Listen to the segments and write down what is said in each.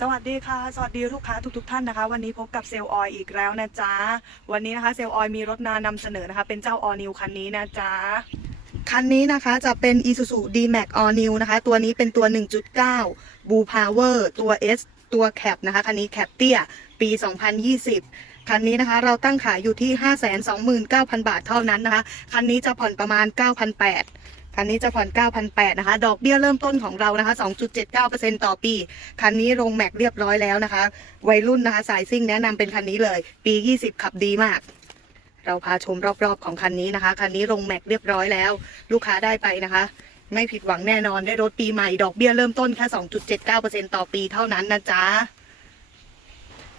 สวัสดีค่ะ สวัสดีลูกค้าทุกๆทท่านนะคะ วันนี้พบกับเซลล์ออยอีกแล้วนะจ๊ะ วันนี้นะคะเซลล์ออยมีรถนานำเสนอนะคะ เป็นเจ้า All New คันนี้นะจ๊ะ คันนี้นะคะจะเป็น Isuzu D-Max All New นะคะ ตัวนี้เป็นตัว 1.9 Blue Power ตัว S ตัว Cap นะคะ คันนี้ Cap เตี้ย ปี 2020 คันนี้นะคะเราตั้งขายอยู่ที่ 529,000 บาทเท่านั้นนะคะ คันนี้จะผ่อนประมาณ 9,800 คันนี้จะผ่อน 9,800 นะคะ ดอกเบี้ยเริ่มต้นของเรานะคะ 2.79%ต่อปี คันนี้ลงแม็กเรียบร้อยแล้วนะคะ วัยรุ่นนะคะ สายซิ่งแนะนำเป็นคันนี้เลย ปี 20 ขับดีมาก เราพาชมรอบๆของคันนี้นะคะ คันนี้ลงแม็กเรียบร้อยแล้ว ลูกค้าได้ไปนะคะ ไม่ผิดหวังแน่นอน ได้รถปีใหม่ ดอกเบี้ยเริ่มต้นแค่ 2.79%ต่อปีเท่านั้นนะจ๊ะ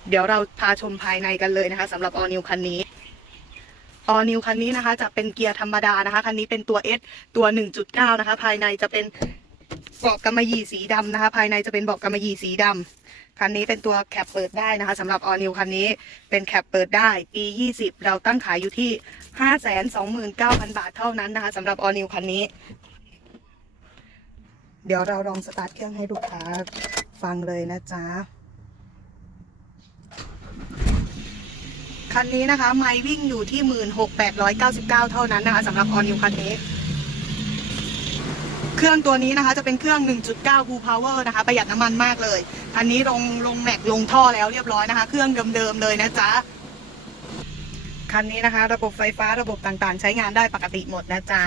เดี๋ยวเราพาชมภายในกันเลยนะคะสำหรับ All New คันนี้ All New คันนี้นะคะ จะเป็นเกียร์ธรรมดานะคะ คันนี้เป็นตัว S ตัว 1.9 นะคะ ภายในจะเป็นเบาะกำมะหยี่สีดำนะคะ ภายในจะเป็นเบาะกำมะหยี่สีดำคันนี้เป็นตัวแคปเปิดได้นะคะสำหรับ All New คันนี้เป็นแคปเปิดได้ ปี 20 เราตั้งขายอยู่ที่ 529,000 บาทเท่านั้นนะคะสำหรับ All New คันนี้ เดี๋ยวเราลองสตาร์ทเครื่องให้ลูกค้าฟังเลยนะจ๊ะ คันนี้นะคะ ไมล์วิ่งอยู่ที่ 16,899 เท่านั้นนะคะสำหรับออนิวคันนี้ เครื่องตัวนี้นะคะ จะเป็นเครื่อง 1.9 Blue Power นะคะ ประหยัดน้ำมันมากเลย คันนี้ลงลงแม็กลงท่อแล้วเรียบร้อยนะคะ เครื่องเดิมๆเลยนะจ๊ะ คันนี้นะคะ ระบบไฟฟ้าระบบต่างๆ ใช้งานได้ปกติหมดนะจ๊ะ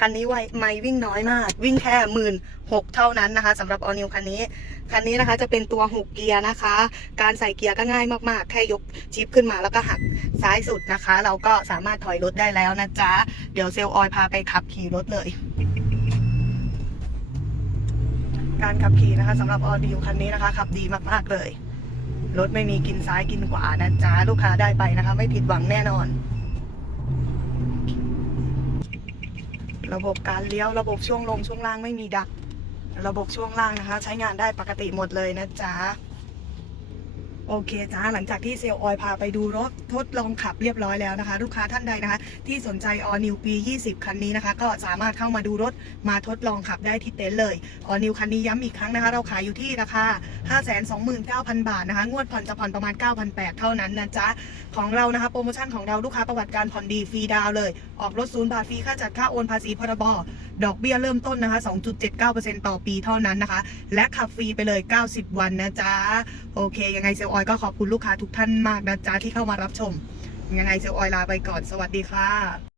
คันนี้ไวไม่วิ่งน้อยมาก วิ่งแค่หมื่นหกเท่านั้นนะคะสำหรับออนิวคันนี้ คันนี้นะคะจะเป็นตัวหกเกียร์นะคะ การใส่เกียร์ก็ง่ายมากๆ แค่ยกชิปขึ้นมาแล้วก็หักซ้ายสุดนะคะ เราก็สามารถถอยรถได้แล้วนะจ๊ะ เดี๋ยวเซลล์ออยพาไปขับขี่รถเลยการขับขี่นะคะสำหรับออดิวคันนี้นะคะขับดีมากๆเลย รถไม่มีกินซ้ายกินขวานะจ๊ะลูกค้าได้ไปนะคะ ไม่ผิดหวังแน่นอน ระบบการเลี้ยวระบบช่วงลงช่วงล่างไม่มีดัก ระบบช่วงล่างนะคะ ใช้งานได้ปกติหมดเลยนะจ๊ะโอเคจ้าหลังจากที่เซลล์ออยพาไปดูรถทดลองขับเรียบร้อยแล้วนะคะ ลูกค้าท่านใดนะคะ ที่สนใจออนิวปี 20 คันนี้นะคะ ก็สามารถเข้ามาดูรถมาทดลองขับได้ที่เต็นท์เลยออนิวคันนี้ย้ำอีกครั้งนะคะ เราขายอยู่ที่ราคา529,000 บาทนะคะ งวดผ่อนจะผ่อนประมาณ 9,800 เท่านั้นนะจ๊ะ ของเรานะคะ โปรโมชั่นของเราลูกค้าประวัติการผ่อนดีฟรีดาวเลย ออกรถศูนย์บาทฟรีค่าจัดค่าโอนภาษีพรบดอกเบี้ยเริ่มต้นนะคะ 2.79%ต่อปีเท่านั้นนะคะ และขับฟรีไปเลย 90 วันนะจ๊ะ โอเค ยังไงเซลล์ออยก็ขอบคุณลูกค้าทุกท่านมากนะจ๊ะที่เข้ามารับชม ยังไงเซลล์ออยลาไปก่อน สวัสดีค่ะ